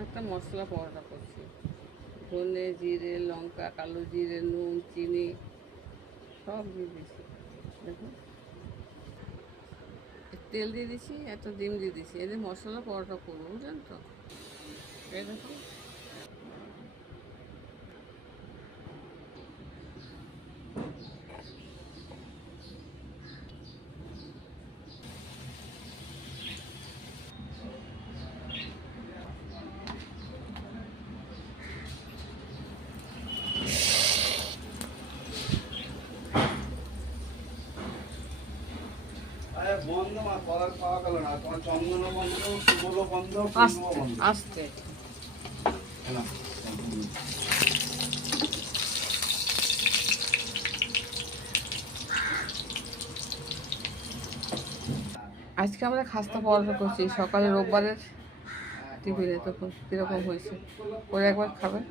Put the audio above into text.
কয়েকটা মশলা পরোটা করছি, ধনে জিরে লঙ্কা কালো জিরে নুন চিনি সব দিয়ে দিয়েছি। দেখুন তেল দিয়ে দিছি, এত ডিম দিয়ে দিছি, এদের মশলা পরোটা করবো বুঝলেন তো। এই দেখুন বন্ধ মা কলার পাওয়া গেল না, তোমার চন্দন বন্ধ, সুবল বন্ধ, আস্তে আজকে আমরা খাস্তা পরোটা করছি সকালে রোববারের টিফিনে। তখন কীরকম হয়েছে, করে একবার খাবেন।